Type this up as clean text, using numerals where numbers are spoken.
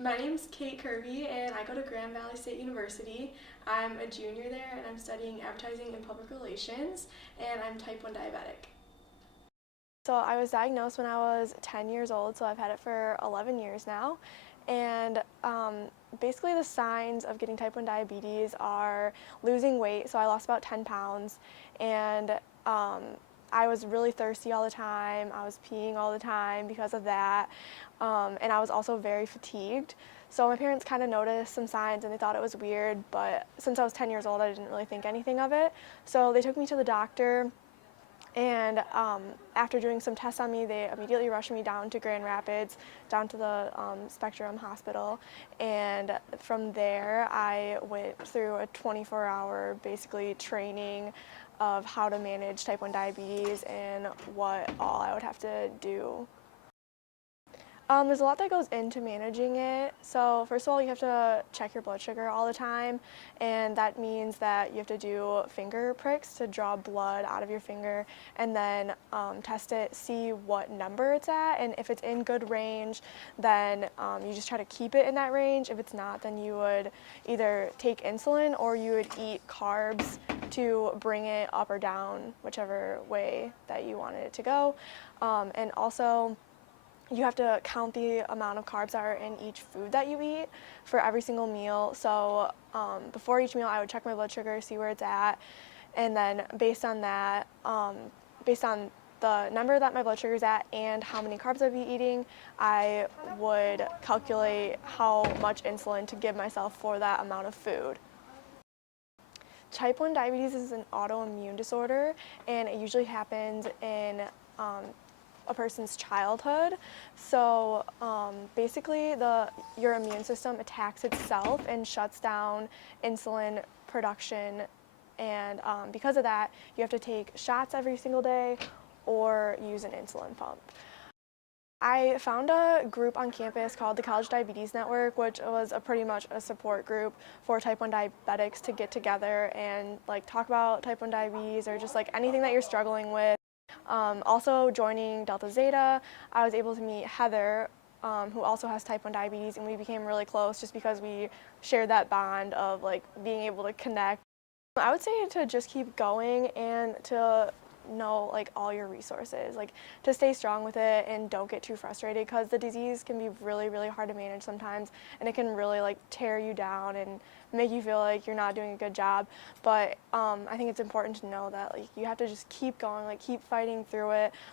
My name's Kirby, and I go to Grand Valley State University. I'm a junior there, and I'm studying advertising and public relations, and I'm type 1 diabetic. So I was diagnosed when I was 10 years old, so I've had it for 11 years now. And basically the signs of getting type 1 diabetes are losing weight, so I lost about 10 pounds, and I was really thirsty all the time. I was peeing all the time because of that, and I was also very fatigued. So my parents kind of noticed some signs and they thought it was weird, but since I was 10 years old, I didn't really think anything of it. So they took me to the doctor, and after doing some tests on me, they immediately rushed me down to Grand Rapids, down to the Spectrum Hospital. And from there, I went through a 24-hour basically training of how to manage type 1 diabetes and what all I would have to do. There's a lot that goes into managing it. So first of all, you have to check your blood sugar all the time, and that means that you have to do finger pricks to draw blood out of your finger, and then test it, see what number it's at, and if it's in good range, then you just try to keep it in that range. If it's not, then you would either take insulin or you would eat carbs to bring it up or down, whichever way that you want it to go. And also, you have to count the amount of carbs that are in each food that you eat for every single meal. So before each meal, I would check my blood sugar, see where it's at, and then based on that, based on the number that my blood sugar is at and how many carbs I'd be eating, I would calculate how much insulin to give myself for that amount of food. Type 1 diabetes is an autoimmune disorder, and it usually happens in a person's childhood. So basically your immune system attacks itself and shuts down insulin production, and because of that you have to take shots every single day or use an insulin pump. I found a group on campus called the College Diabetes Network, which was pretty much a support group for type 1 diabetics to get together and talk about type 1 diabetes or just anything that you're struggling with. Also joining Delta Zeta, I was able to meet Heather, who also has type 1 diabetes, and we became really close just because we shared that bond of being able to connect. I would say to just keep going and to know all your resources, to stay strong with it and don't get too frustrated, because the disease can be really hard to manage sometimes, and it can really tear you down and make you feel like you're not doing a good job. But I think it's important to know that you have to just keep going, keep fighting through it.